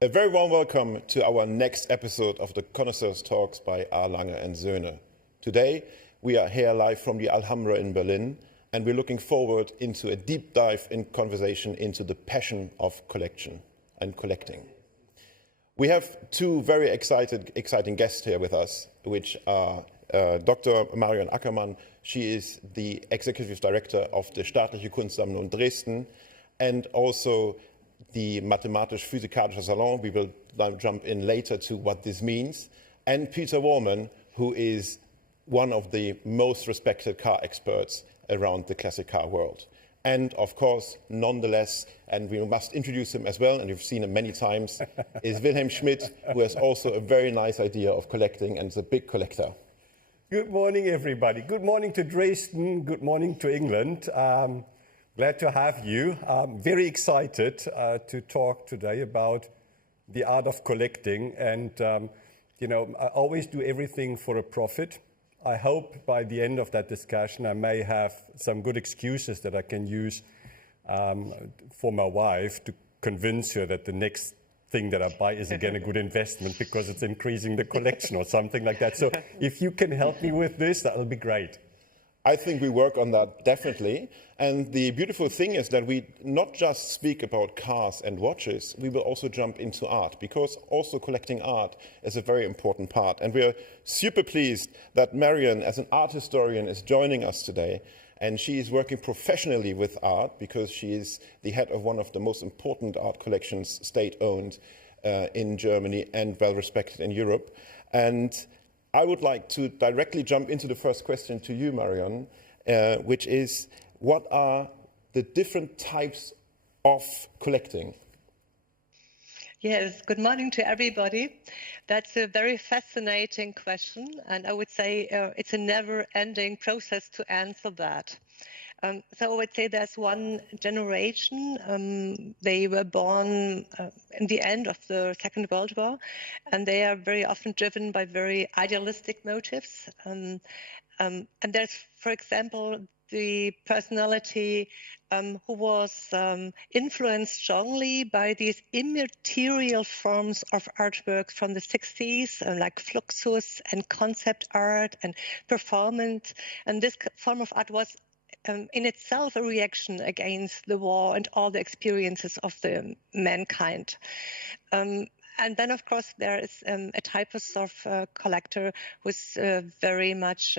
A very warm welcome to our next episode of the Connoisseurs Talks by R. Lange and Söhne. Today, we are here live from the Alhambra in Berlin, and we're looking forward into a deep dive in conversation into the passion of collection and collecting. We have two very exciting guests here with us, which are Dr. Marion Ackermann. She is the Executive Director of the Staatliche Kunstsammlung Dresden, and also the Mathematisch-Physikalischer Salon. We will jump in later to what this means. And Peter Wallman, who is one of the most respected car experts around the classic car world. And of course, nonetheless, and we must introduce him as well, and you've seen him many times, is Wilhelm Schmidt, who has also a very nice idea of collecting and is a big collector. Good morning, everybody. Good morning to Dresden. Good morning to England. Glad to have you. I'm very excited to talk today about the art of collecting. And, I always do everything for a profit. I hope by the end of that discussion, I may have some good excuses that I can use for my wife to convince her that the next thing that I buy is again a good investment because it's increasing the collection or something like that. So if you can help me with this, that'll be great. I think we work on that definitely. And the beautiful thing is that we not just speak about cars and watches, we will also jump into art, because also collecting art is a very important part. And we are super pleased that Marion, as an art historian, is joining us today. And she is working professionally with art because she is the head of one of the most important art collections, state-owned in Germany and well-respected in Europe. And I would like to directly jump into the first question to you, Marion, which is, what are the different types of collecting? Yes, good morning to everybody. That's a very fascinating question, and I would say it's a never-ending process to answer that. So I would say there's one generation, they were born in the end of the Second World War, and they are very often driven by very idealistic motives. And there's, for example, the personality who was influenced strongly by these immaterial forms of artworks from the 60s, like fluxus and concept art and performance. And this form of art was in itself a reaction against the war and all the experiences of the mankind. And then, of course, there is a type of collector who's very much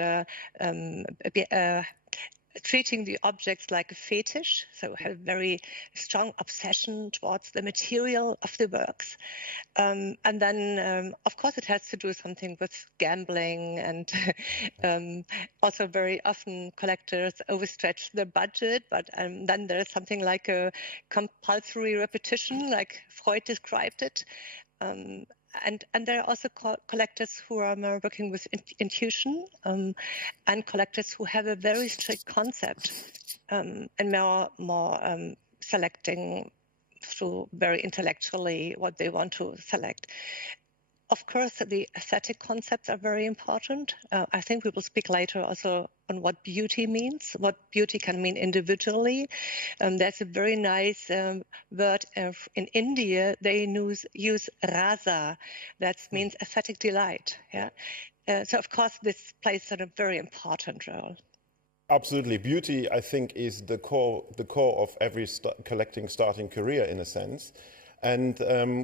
treating the objects like a fetish, so have a very strong obsession towards the material of the works. And then, of course, it has to do something with gambling, and also very often collectors overstretch their budget, but then there's something like a compulsory repetition, like Freud described it. And there are also collectors who are more working with intuition, and collectors who have a very strict concept, and more selecting through very intellectually what they want to select. Of course, the aesthetic concepts are very important. I think we will speak later also on what beauty means, what beauty can mean individually. There's a very nice word in India. They use rasa. That means aesthetic delight. Yeah. So, of course, this plays a very important role. Absolutely. Beauty, I think, is the core of every collecting starting career, in a sense. And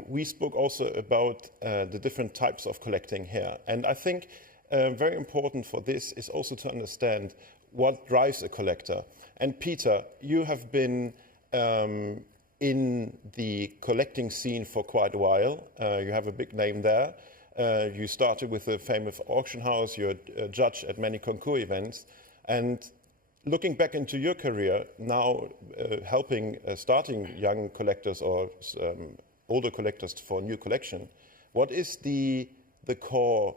we spoke also about the different types of collecting here. And I think very important for this is also to understand what drives a collector. And Peter, you have been in the collecting scene for quite a while. You have a big name there. You started with the famous auction house. You're a judge at many concours events. And looking back into your career, now helping starting young collectors or older collectors for a new collection, what is the core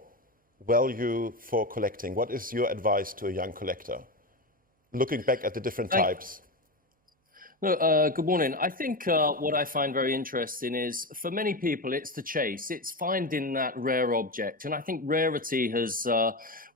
value for collecting? What is your advice to a young collector, looking back at the different types? Good morning. I think what I find very interesting is, for many people, it's the chase. It's finding that rare object. And I think rarity has,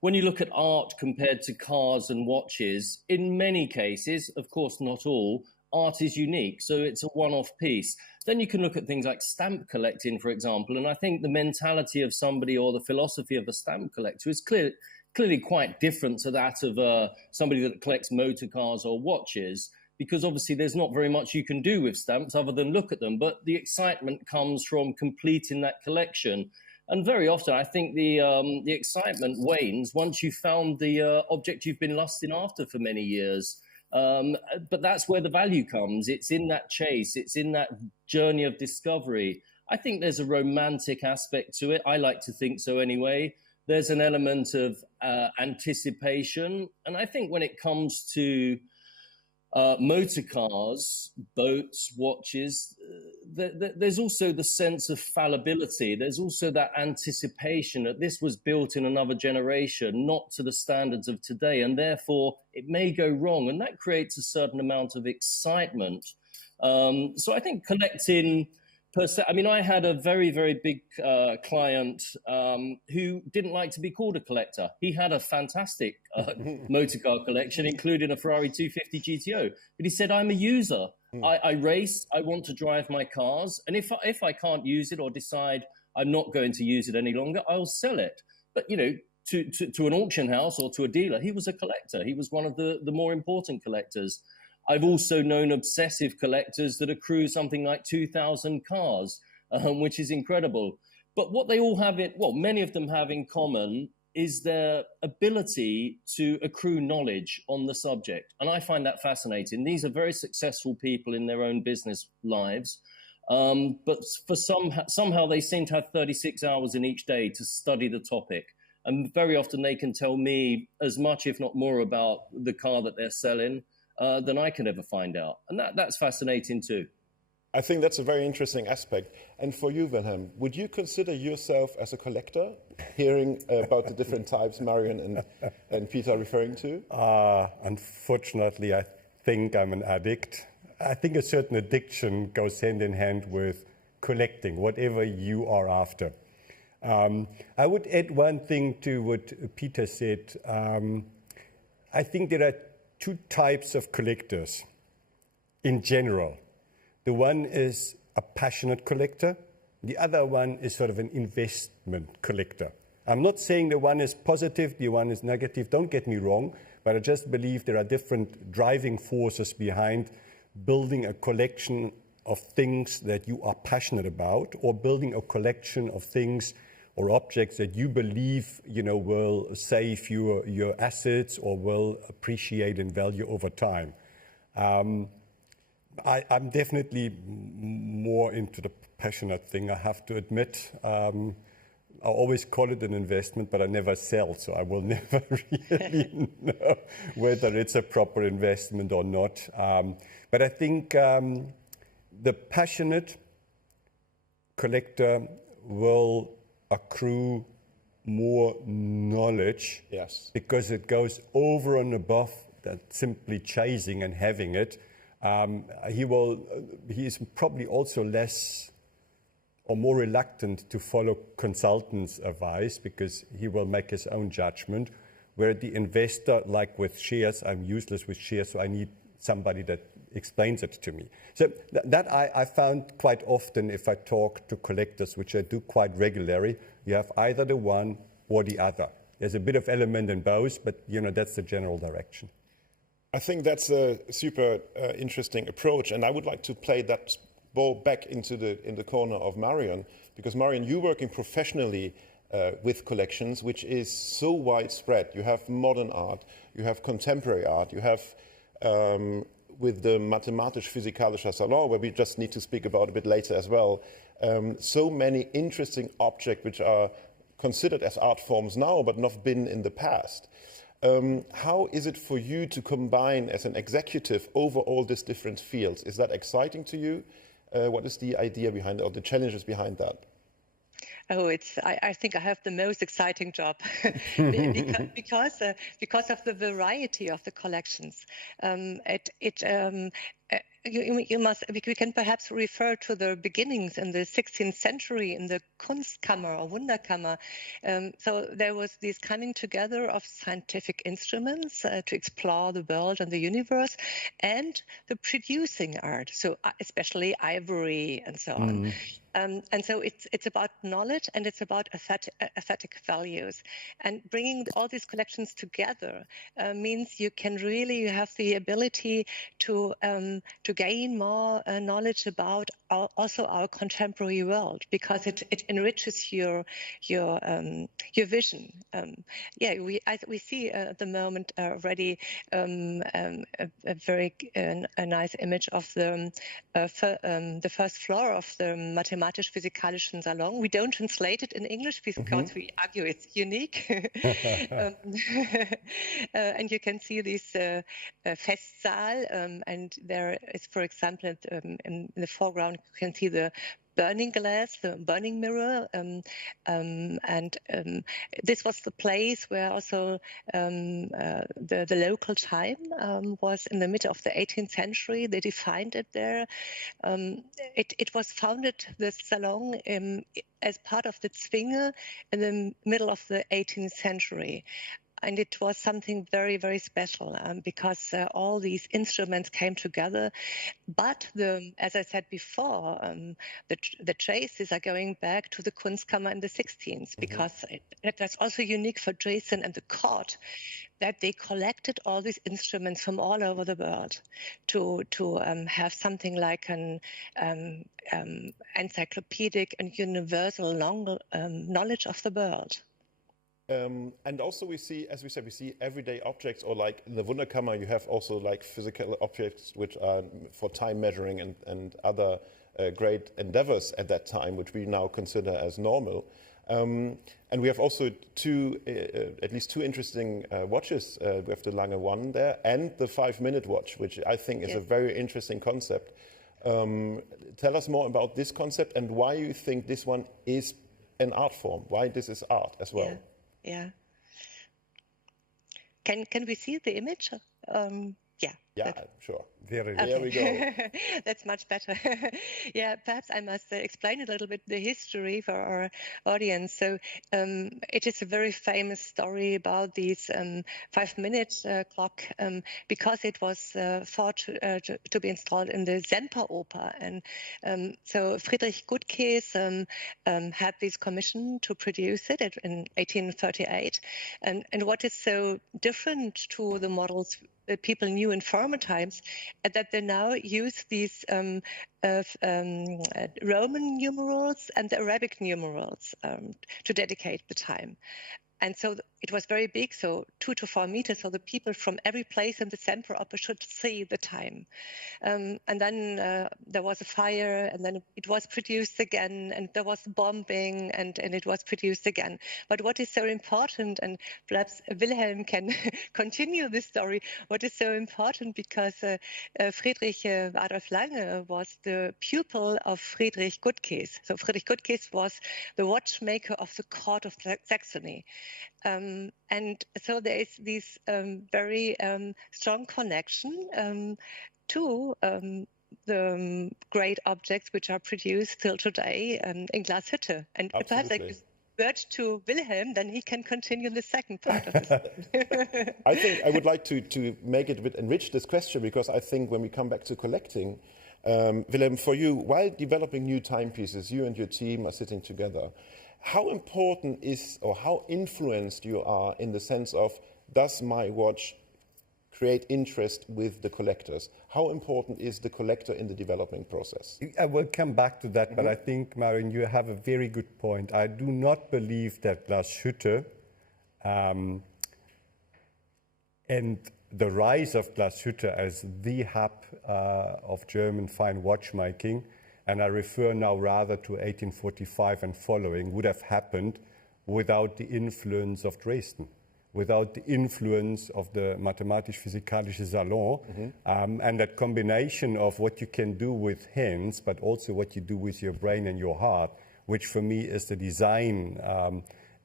when you look at art compared to cars and watches, in many cases, of course not all, art is unique. So it's a one-off piece. Then you can look at things like stamp collecting, for example. And I think the mentality of somebody or the philosophy of a stamp collector is clearly quite different to that of somebody that collects motor cars or watches, because obviously there's not very much you can do with stamps other than look at them. But the excitement comes from completing that collection. And very often, I think the excitement wanes once you've found the object you've been lusting after for many years. But that's where the value comes. It's in that chase. It's in that journey of discovery. I think there's a romantic aspect to it. I like to think so anyway. There's an element of anticipation. And I think when it comes to motor cars, boats, watches, there's also the sense of fallibility. There's also that anticipation that this was built in another generation, not to the standards of today, and therefore it may go wrong, and that creates a certain amount of excitement. So I think collecting per se, I mean, I had a very, very big client who didn't like to be called a collector. He had a fantastic motor car collection, including a Ferrari 250 GTO. But he said, I'm a user. I race. I want to drive my cars. And if I can't use it or decide I'm not going to use it any longer, I'll sell it. But, you know, to an auction house or to a dealer, he was a collector. He was one of the more important collectors. I've also known obsessive collectors that accrue something like 2,000 cars, which is incredible. But what they all have many of them have in common is their ability to accrue knowledge on the subject. And I find that fascinating. These are very successful people in their own business lives. But for somehow they seem to have 36 hours in each day to study the topic. And very often they can tell me as much, if not more, about the car that they're selling than I could ever find out. And that's fascinating too. I think that's a very interesting aspect. And for you, Wilhelm, would you consider yourself as a collector, hearing about the different types Marion and Peter are referring to? Unfortunately, I think I'm an addict. I think a certain addiction goes hand in hand with collecting, whatever you are after. I would add one thing to what Peter said. I think there are two types of collectors in general. The one is a passionate collector. The other one is sort of an investment collector. I'm not saying the one is positive, the one is negative. Don't get me wrong, but I just believe there are different driving forces behind building a collection of things that you are passionate about, or building a collection of things or objects that you believe, will save your assets or will appreciate in value over time. I'm definitely more into the passionate thing, I have to admit. I always call it an investment, but I never sell, so I will never really know whether it's a proper investment or not. But I think the passionate collector will accrue more knowledge, yes, because it goes over and above that simply chasing and having it. He is probably also less or more reluctant to follow consultants' advice because he will make his own judgment. Where the investor, like with shares, I'm useless with shares, so I need somebody that explains it to me. So that I found quite often if I talk to collectors, which I do quite regularly, you have either the one or the other. There's a bit of element in both, but that's the general direction. I think that's a super interesting approach, and I would like to play that ball back in the corner of Marion, because Marion, you're working professionally with collections, which is so widespread. You have modern art, you have contemporary art, you have with the Mathematisch-Physikalischer Salon, where we just need to speak about a bit later as well, so many interesting objects which are considered as art forms now, but not been in the past. How is it for you to combine as an executive over all these different fields? Is that exciting to you? What is the idea behind it, or the challenges behind that? Oh, I think I have the most exciting job because of the variety of the collections. We can perhaps refer to the beginnings in the 16th century in the Kunstkammer or Wunderkammer. So there was this coming together of scientific instruments to explore the world and the universe, and the producing art, so especially ivory and so on. And so it's about knowledge, and it's about aesthetic values. And bringing all these collections together means you have the ability to gain more knowledge about also our contemporary world, because it enriches your vision. We see at the moment already a very nice image of the first floor of the Mathematisch-Physikalischen Salon. We don't translate it in English because we argue it's unique. And you can see this Festsaal, and there is, for example, in the foreground, you can see the burning glass, the burning mirror, and this was the place where also the local time was in the middle of the 18th century. They defined it there. It was founded, the salon, as part of the Zwinge in the middle of the 18th century. And it was something very, very special because all these instruments came together. But as I said before, the traces are going back to the Kunstkammer in the 16th, because that's also unique for Dresden and the court, that they collected all these instruments from all over the world to have something like an encyclopedic and universal knowledge of the world. And also we see, as we said, we see everyday objects, or like in the Wunderkammer, you have also like physical objects which are for time measuring and other great endeavors at that time, which we now consider as normal. And we have also at least two interesting watches. We have the Lange one there and the 5-minute watch, which I think is a very interesting concept. Tell us more about this concept and why you think this one is an art form, why this is art as well. Yeah. Can we see the image? Yeah, sure. There we go. That's much better. Yeah, perhaps I must explain a little bit the history for our audience. So it is a very famous story about this 5-minute clock, because it was thought to be installed in the Semperoper. And so Friedrich Gutkäse had this commission to produce it in 1838. And what is so different to the models people knew in former times, that they now use these Roman numerals and the Arabic numerals to dedicate the time. And so it was very big, so 2 to 4 meters, so the people from every place in the Semperoper should see the time. And then there was a fire, and then it was produced again, and there was bombing, and it was produced again. But what is so important, and perhaps Wilhelm can continue this story, what is so important, because Friedrich Adolf Lange was the pupil of Friedrich Gutkäse. So Friedrich Gutkäse was the watchmaker of the court of Saxony. And so there is this very strong connection to the great objects which are produced till today in Glashütte. And perhaps I give word to Wilhelm, then he can continue the second part of this. I think I would like to make it a bit enrich this question, because I think when we come back to collecting, Wilhelm, for you, while developing new timepieces, you and your team are sitting together. How important is, or how influenced you are in the sense of, does my watch create interest with the collectors? How important is the collector in the developing process? I will come back to that, but I think, Marion, you have a very good point. I do not believe that Glashütte and the rise of Glashütte as the hub of German fine watchmaking, and I refer now rather to 1845 and following, would have happened without the influence of Dresden. without the influence of the mathematisch-physikalische Salon. And that combination of what you can do with hands, but also what you do with your brain and your heart, which for me is the design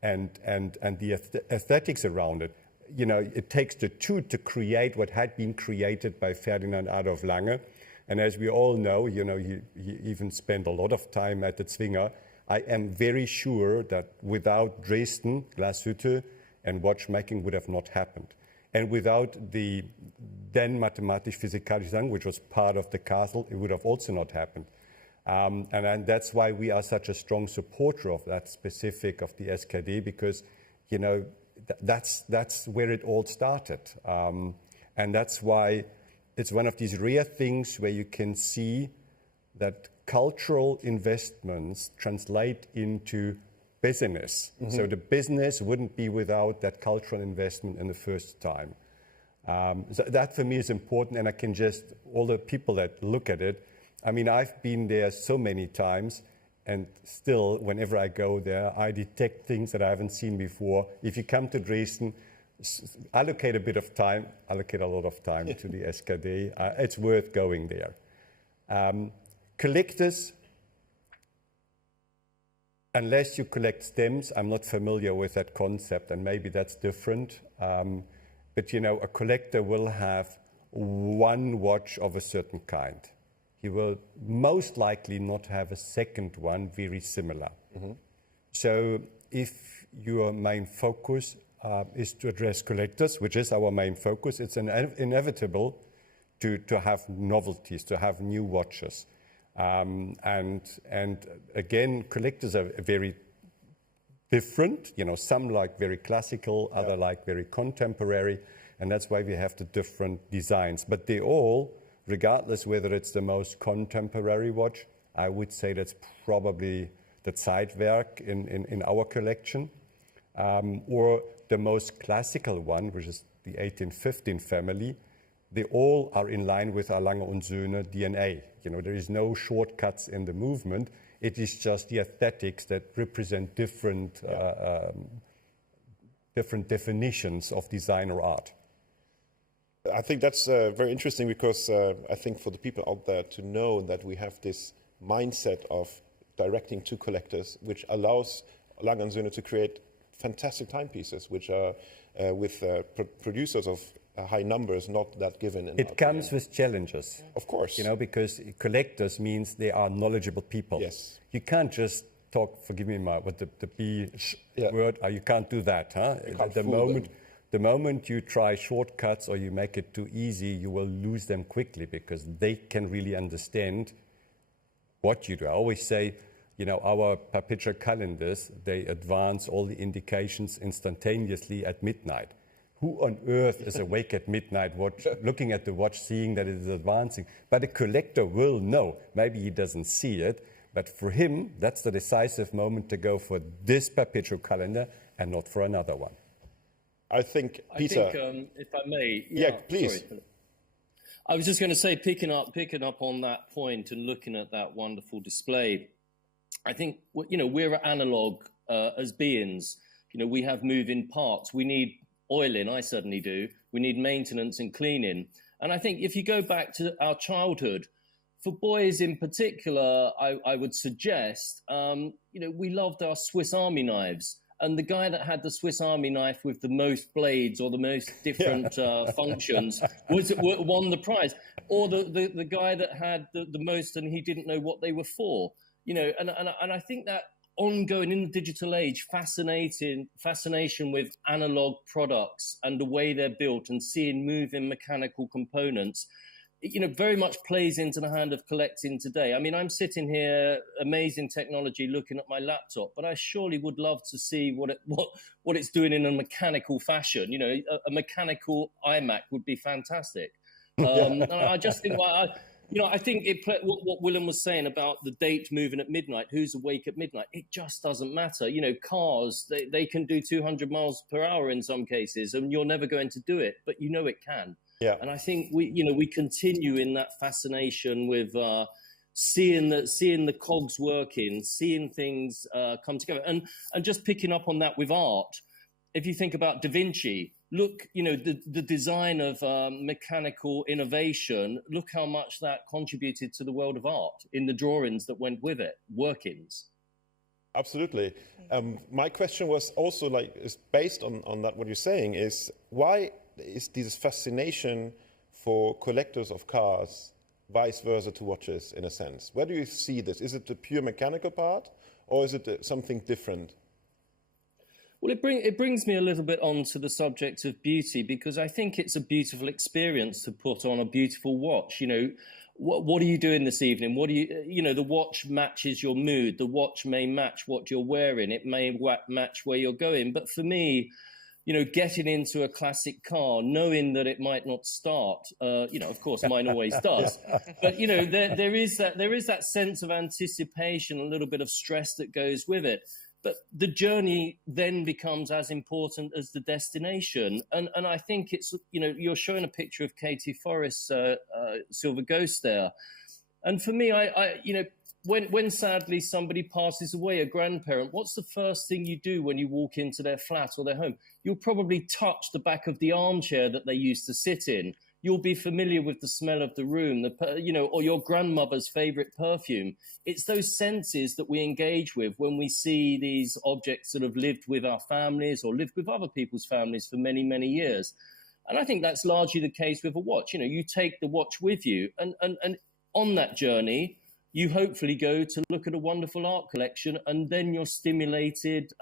and the aesthetics around it. You know, it takes the two to create what had been created by Ferdinand Adolf Lange. And as we all know, you know, he even spent a lot of time at the Zwinger. I am very sure that without Dresden, Glashütte, and watchmaking would have not happened. And without the then mathematisch-physikalische Salon, which was part of the castle, it would have also not happened. And that's why we are such a strong supporter of that specific of the SKD, because, you know, that's where it all started. And that's why it's one of these rare things where you can see that cultural investments translate into business. So the business wouldn't be without that cultural investment in the first time. So that for me is important, and I can just, all the people that look at it, I mean, I've been there so many times, and still, whenever I go there, I detect things that I haven't seen before. If you come to Dresden, allocate a bit of time, allocate a lot of time to the SKD. It's worth going there. Collectors, unless you collect stems, I'm not familiar with that concept, and maybe that's different. But, you know, a collector will have one watch of a certain kind. He will most likely not have a second one very similar. So if your main focus is to address collectors, which is our main focus, it's inevitable to have novelties, to have new watches. And again, collectors are very different. You know, some like very classical, other like very contemporary, and that's why we have the different designs. But they all, regardless whether it's the most contemporary watch, I would say that's probably the Zeitwerk in our collection, or the most classical one, which is the 1815 family. They all are in line with our Lange und Söhne DNA. You know, there is no shortcuts in the movement. It is just the aesthetics that represent different different definitions of design or art. I think that's very interesting, because I think for the people out there to know that we have this mindset of directing to collectors, which allows Lange und Söhne to create fantastic timepieces, which are with producers of high numbers, not that given. It comes with challenges. Of course. You know, because collectors means they are knowledgeable people. Yes. You can't just talk, forgive me with the B word, you can't do that. Huh? The moment you try shortcuts or you make it too easy, you will lose them quickly, because they can really understand what you do. I always say, you know, our perpetual calendars, they advance all the indications instantaneously at midnight. Who on earth is awake at midnight looking at the watch, seeing that it is advancing? But a collector will know. Maybe he doesn't see it, but for him, that's the decisive moment to go for this perpetual calendar and not for another one. I think, Peter. I think, if I may. Yeah, please. Sorry. I was just going to say, picking up on that point and looking at that wonderful display, I think, you know, we're analog as beings. You know, we have moving parts. We need oiling, I certainly do. We need maintenance and cleaning. And I think if you go back to our childhood, for boys in particular, I would suggest, you know, we loved our Swiss Army knives. And the guy that had the Swiss Army knife with the most blades or the most different functions won the prize. Or the guy that had the most and he didn't know what they were for. You know, and I think that ongoing in the digital age fascination with analog products and the way they're built and seeing moving mechanical components, you know, very much plays into the hand of collecting today. I mean, I'm sitting here, amazing technology, looking at my laptop, but I surely would love to see what it's doing in a mechanical fashion. You know, a mechanical iMac would be fantastic. And I just think, you know, I think what Willem was saying about the date moving at midnight, who's awake at midnight, it just doesn't matter. You know, cars, they can do 200 miles per hour in some cases, and you're never going to do it, but you know it can. Yeah. And I think we continue in that fascination with seeing the cogs working, seeing things come together, and just picking up on that with art. if you think about Da Vinci, look, the design of mechanical innovation, look how much that contributed to the world of art in the drawings that went with it, workings. Absolutely. My question was also is based on that. What you're saying is, why is this fascination for collectors of cars vice versa to watches, in a sense? Where do you see this? Is it the pure mechanical part, or is it something different? Well, it brings me a little bit on to the subject of beauty, because I think it's a beautiful experience to put on a beautiful watch. What are you doing this evening? What do the watch matches your mood. The watch may match what you're wearing. It may match where you're going. But for me, getting into a classic car, knowing that it might not start, of course, mine always does. But, there is that sense of anticipation, a little bit of stress that goes with it. But the journey then becomes as important as the destination. And I think it's, you're showing a picture of Katie Forrest's Silver Ghost there. And for me, when sadly somebody passes away, a grandparent, what's the first thing you do when you walk into their flat or their home? You'll probably touch the back of the armchair that they used to sit in. You'll be familiar with the smell of the room, or your grandmother's favorite perfume. It's those senses that we engage with when we see these objects that have lived with our families or lived with other people's families for many, many years. And I think that's largely the case with a watch. You take the watch with you, and on that journey, you hopefully go to look at a wonderful art collection, and then you're stimulated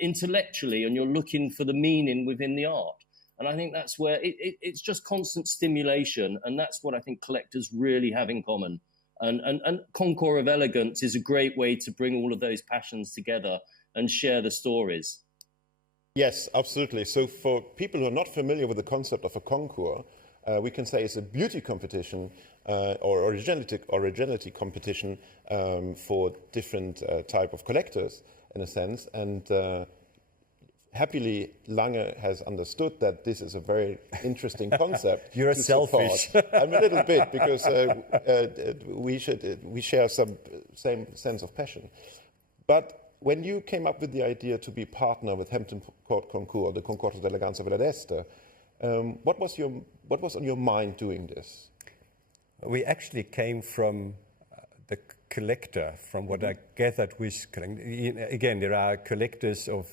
intellectually, and you're looking for the meaning within the art. And I think that's where it's just constant stimulation. And that's what I think collectors really have in common. And Concours of Elegance is a great way to bring all of those passions together and share the stories. Yes, absolutely. So for people who are not familiar with the concept of a concours, we can say it's a beauty competition or originality competition for different type of collectors, in a sense. And happily, Lange has understood that this is a very interesting concept. You're selfish. I'm a little bit, because we share some same sense of passion. But when you came up with the idea to be partner with Hampton Court Concours, the Concorso d'Eleganza Villa d'Este, what was on your mind doing this? We actually came from the collector, from what I gathered with. Again, there are collectors of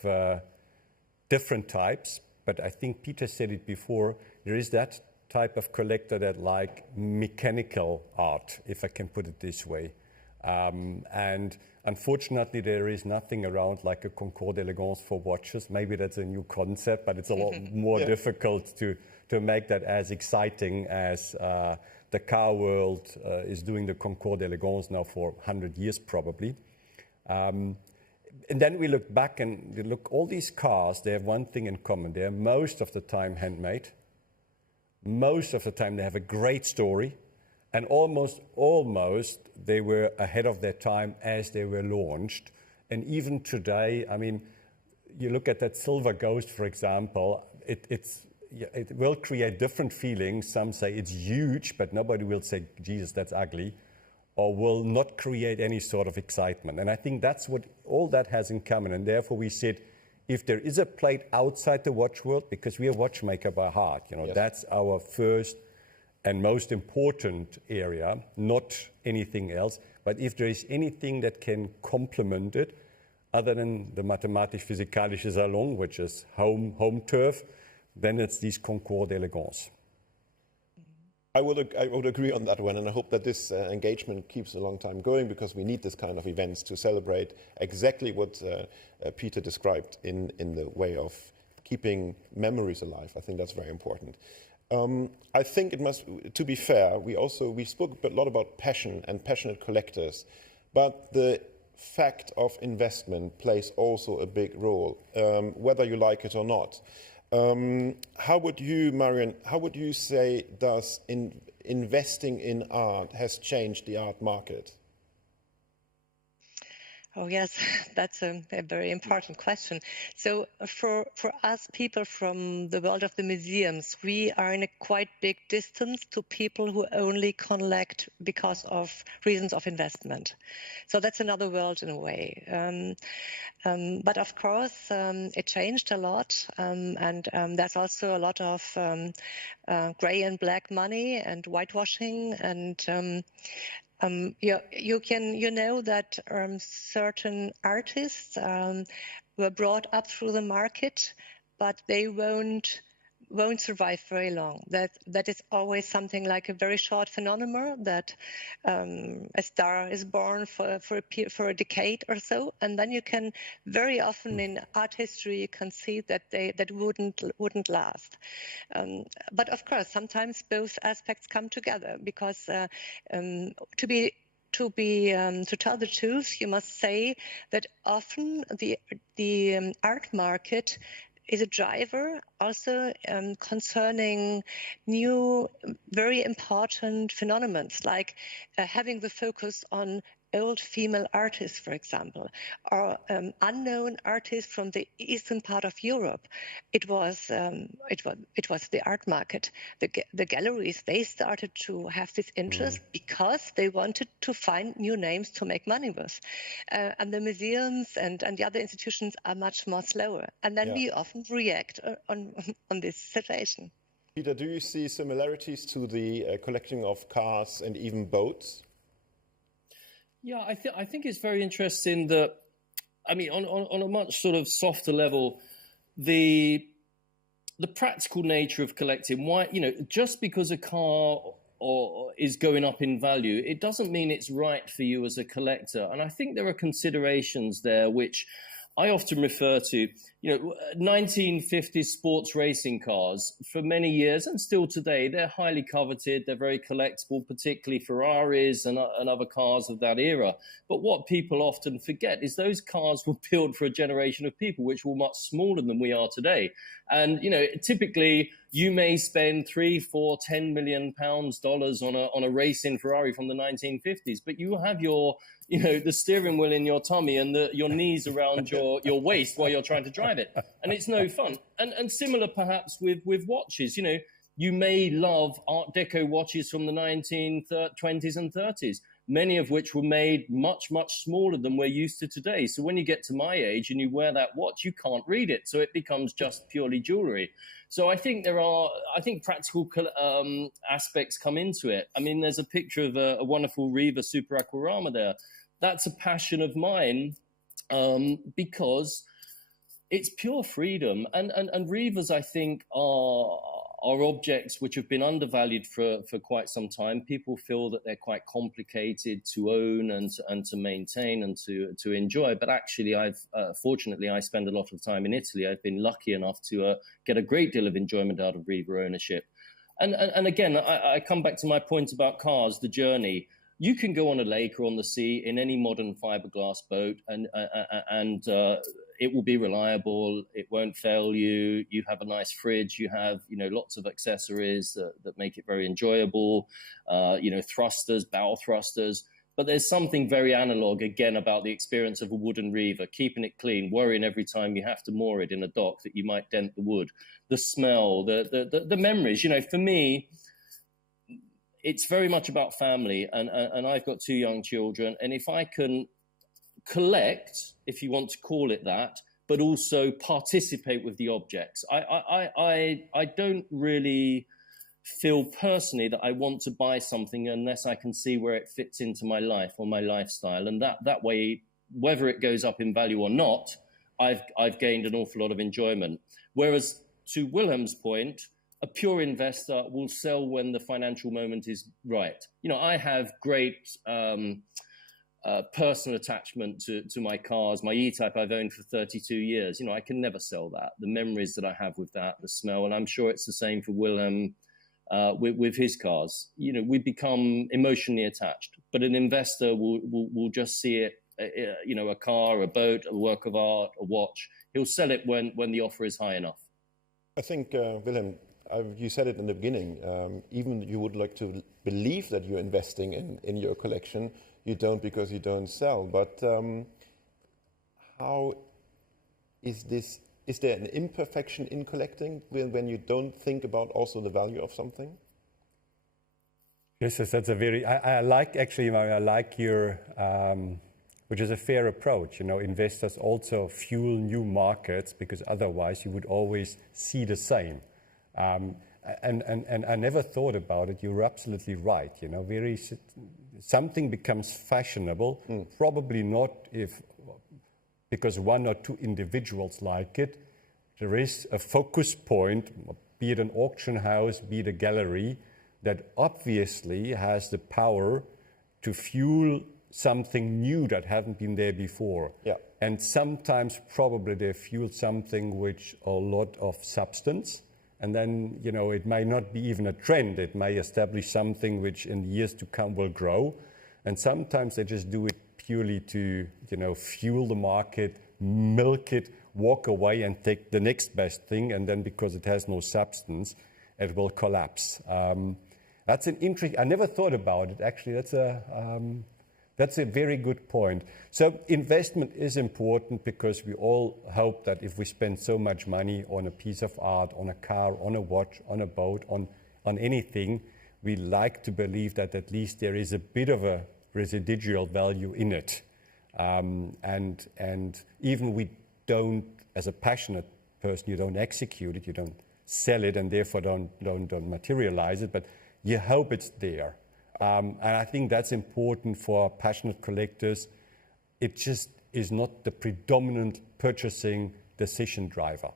different types, but I think Peter said it before, there is that type of collector that like mechanical art, if I can put it this way. And unfortunately, there is nothing around like a Concours d'Elegance for watches. Maybe that's a new concept, but it's a lot more difficult to make that as exciting as the car world is doing the Concours d'Elegance now for 100 years probably. And then we look back and we look, all these cars, they have one thing in common. They are most of the time handmade. Most of the time they have a great story. And almost they were ahead of their time as they were launched. And even today, I mean, you look at that Silver Ghost, for example, it will create different feelings. Some say it's huge, but nobody will say, Jesus, that's ugly, or will not create any sort of excitement. And I think that's what all that has in common. And therefore we said, if there is a plate outside the watch world, because we are watchmaker by heart, that's our first and most important area, not anything else. But if there is anything that can complement it, other than the mathematisch-physikalische Salon, which is home turf, then it's these Concours d'Elegance. I would agree on that one, and I hope that this engagement keeps a long time going, because we need this kind of events to celebrate exactly what Peter described in the way of keeping memories alive. I think that's very important. I think it must, to be fair, we spoke a lot about passion and passionate collectors, but the fact of investment plays also a big role, whether you like it or not. How would you, Marion, say does investing in art has changed the art market? Oh yes, that's a very important question. So for us people from the world of the museums, we are in a quite big distance to people who only collect because of reasons of investment. So that's another world in a way. But of course, it changed a lot, and there's also a lot of gray and black money and whitewashing, and you know that certain artists were brought up through the market, but they won't survive very long. That is always something like a very short phenomenon, that a star is born for a decade or so, and then you can very often in art history you can see that that wouldn't last. But of course, sometimes both aspects come together, because to tell the truth, you must say that often the art market is a driver also concerning new, very important phenomena, like having the focus on old female artists, for example, or unknown artists from the eastern part of Europe. It was the art market. The galleries, they started to have this interest because they wanted to find new names to make money with, and the museums and the other institutions are much more slower. And then we often react on this situation. Peter, do you see similarities to the collecting of cars and even boats? Yeah, I think it's very interesting that, I mean, on a much sort of softer level, the practical nature of collecting. Why, just because a car is going up in value, it doesn't mean it's right for you as a collector. And I think there are considerations there which I often refer to. 1950s sports racing cars for many years and still today, they're highly coveted. They're very collectible, particularly Ferraris and other cars of that era. But what people often forget is those cars were built for a generation of people which were much smaller than we are today. And, typically you may spend $3, $4, $10 million on a racing Ferrari from the 1950s, but you have your, the steering wheel in your tummy and your knees around your waist while you're trying to drive it. And it's no fun. And similar perhaps with watches, you may love Art Deco watches from the 1920s and 30s, many of which were made much, much smaller than we're used to today. So when you get to my age and you wear that watch, you can't read it. So it becomes just purely jewelry. So I think practical aspects come into it. I mean, there's a picture of a wonderful Riva Super Aquarama there. That's a passion of mine because it's pure freedom. And Rivas, I think, are objects which have been undervalued for quite some time. People feel that they're quite complicated to own and to maintain and to enjoy. But actually, fortunately, I spend a lot of time in Italy. I've been lucky enough to get a great deal of enjoyment out of Riva ownership. And again, I come back to my point about cars, the journey. You can go on a lake or on the sea in any modern fiberglass boat, and it will be reliable. It won't fail you. You have a nice fridge. You have, lots of accessories that make it very enjoyable. Thrusters, bow thrusters. But there's something very analog, again, about the experience of a wooden Riva, keeping it clean, worrying every time you have to moor it in a dock that you might dent the wood. The smell, the memories. For me, it's very much about family, and I've got 2 young children. And if I can collect, if you want to call it that, but also participate with the objects, I don't really feel personally that I want to buy something unless I can see where it fits into my life or my lifestyle. And that way, whether it goes up in value or not, I've gained an awful lot of enjoyment. Whereas to Wilhelm's point, a pure investor will sell when the financial moment is right. I have great personal attachment to my cars. My E-Type I've owned for 32 years. I can never sell that. The memories that I have with that, the smell, and I'm sure it's the same for Wilhelm with his cars. We become emotionally attached. But an investor will just see it, a car, a boat, a work of art, a watch. He'll sell it when the offer is high enough. I think, Wilhelm, you said it in the beginning, even you would like to believe that you're investing in your collection, you don't because you don't sell. But how is this? Is there an imperfection in collecting when you don't think about also the value of something? Yes, that's a very, I like actually, I like your, which is a fair approach. You know, investors also fuel new markets because otherwise you would always see the same. And I never thought about it. You're absolutely right. You know, something becomes fashionable, probably not because one or two individuals like it. There is a focus point, be it an auction house, be it a gallery, that obviously has the power to fuel something new that hasn't been there before. Yeah. And sometimes probably they fuel something which a lot of substance. And then, you know, it might not be even a trend. It may establish something which in years to come will grow. And sometimes they just do it purely to, you know, fuel the market, milk it, walk away and take the next best thing. And then because it has no substance, it will collapse. That's an interesting, I never thought about it. Actually, that's a very good point. So investment is important because we all hope that if we spend so much money on a piece of art, on a car, on a watch, on a boat, on anything, we like to believe that at least there is a bit of a residual value in it. And even we don't, as a passionate person, you don't execute it, you don't sell it, and therefore don't materialize it, but you hope it's there. And I think that's important for passionate collectors. It just is not the predominant purchasing decision driver.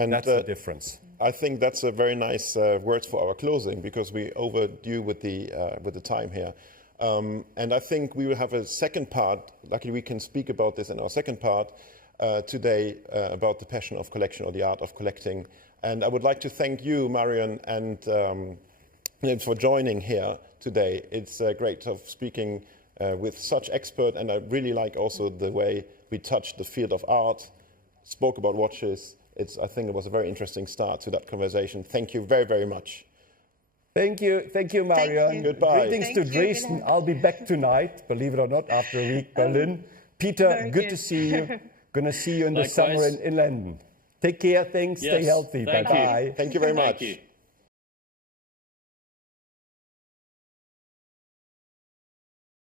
And that's the difference. I think that's a very nice word for our closing because we overdue with the time here. And I think we will have a second part. Luckily, we can speak about this in our second part today about the passion of collection or the art of collecting. And I would like to thank you, Marion, and for joining here today. It's great of speaking with such expert, and I really like also the way we touched the field of art, spoke about watches. I think it was a very interesting start to that conversation. Thank you very, very much. Thank you, Marion. Goodbye. Greetings to Dresden. I'll be back tonight, believe it or not, after a week Berlin. Peter, good to see you. Gonna see you in the summer in London. Take care, thanks, stay healthy. Bye-bye. Thank you very much. Thank you.